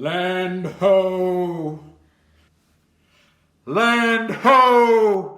Land ho! Land ho!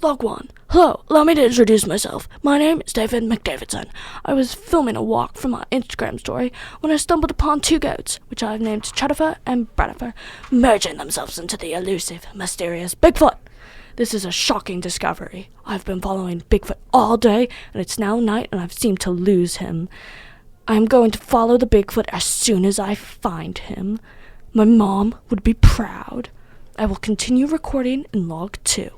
Log 1. Hello, allow me to introduce myself. My name is David McDavidson. I was filming a walk for my Instagram story when I stumbled upon two goats, which I have named Chedifer and Bredifer, merging themselves into the elusive, mysterious Bigfoot. This is a shocking discovery. I've been following Bigfoot all day, and it's now night, and I've seemed to lose him. I am going to follow the Bigfoot as soon as I find him. My mom would be proud. I will continue recording in log 2.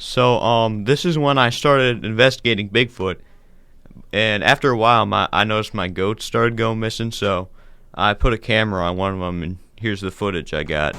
So, this is when I started investigating Bigfoot, and after a while, I noticed my goats started going missing, so I put a camera on one of them, and here's the footage I got.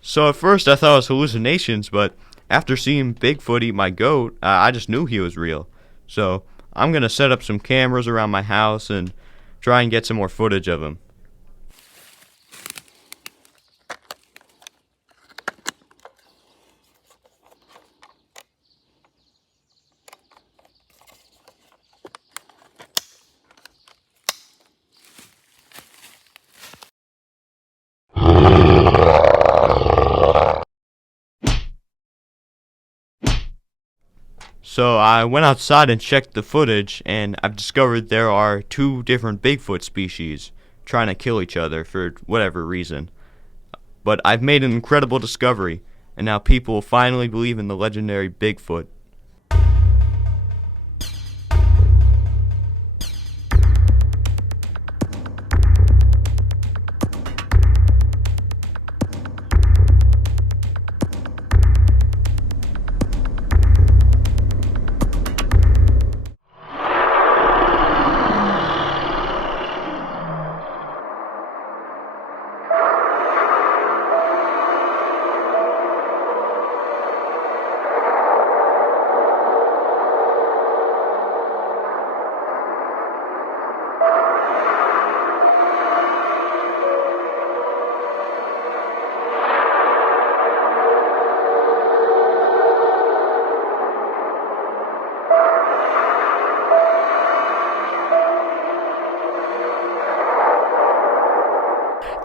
So at first I thought it was hallucinations, but after seeing Bigfoot eat my goat, I just knew he was real. So I'm going to set up some cameras around my house and try and get some more footage of him. So I went outside and checked the footage, and I've discovered there are two different Bigfoot species trying to kill each other for whatever reason. But I've made an incredible discovery, and now people finally believe in the legendary Bigfoot.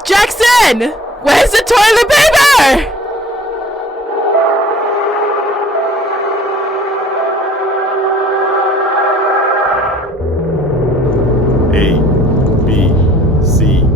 Jackson! Where's the toilet paper? A, B, C.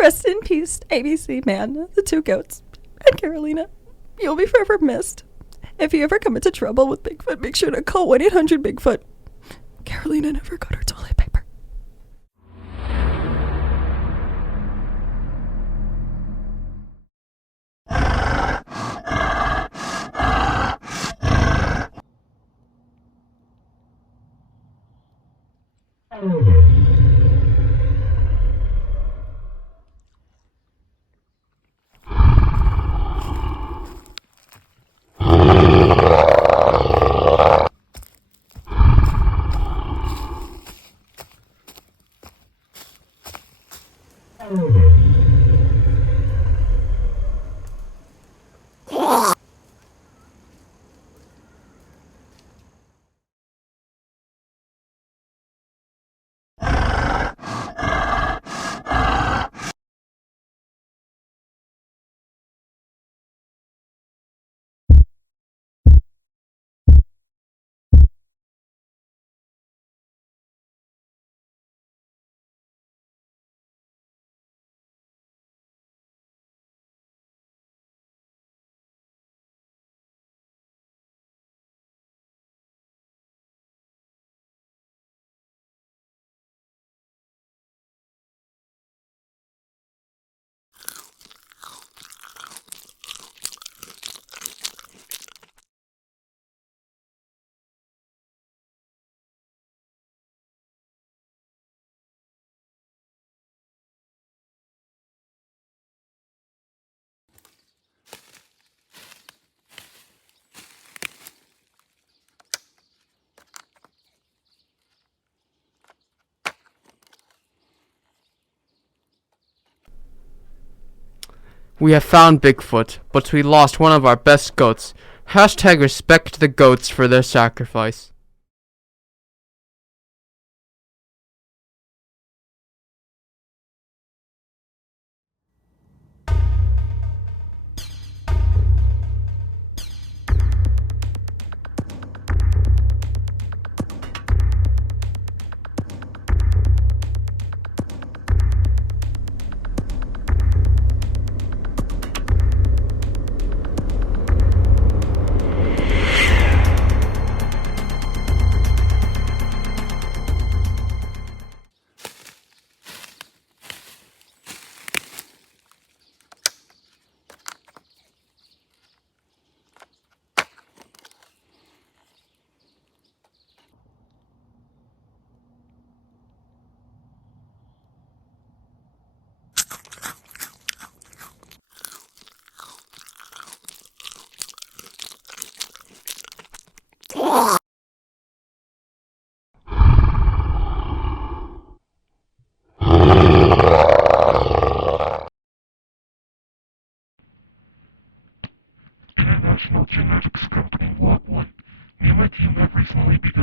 Rest in peace, ABC Man, the two goats, and Carolina. You'll be forever missed. If you ever come into trouble with Bigfoot, make sure to call 1-800-BIGFOOT. Carolina never got her toilet paper. We have found Bigfoot, but we lost one of our best goats. Hashtag respect the goats for their sacrifice. find